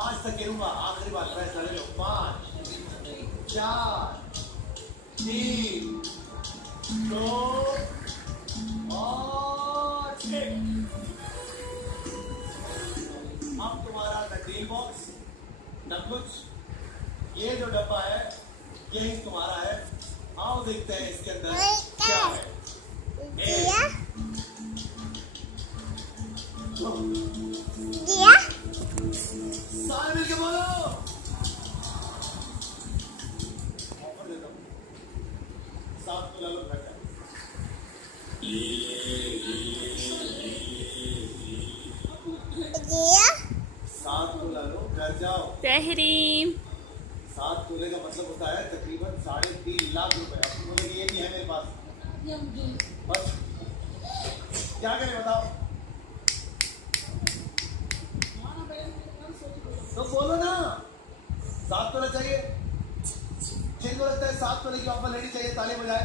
5 तक गिरूंगा, आखिरी बार फैसला ले लो। 5 4 3 2 और 1। अब तुम्हारा न डील बॉक्स न कुछ, ये जो डब्बा है यही तुम्हारा है। आओ देखते हैं इसके अंदर क्या है। सारे मिलके बोलो। ऑफर देता हूँ, 7 तोला लो घर जाओ। 7 तोला लो घर जाओ। तहरीम 7 तोले का मतलब होता है तकरीबन 3.5 लाख रुपए। अब बोले कि ये नहीं है मेरे पास, बस क्या करें बताओ? तो बोलो ना, 7 तोला चाहिए। जिनको लगता है 7 तोले की ऑफर लेनी चाहिए ताली बजाए।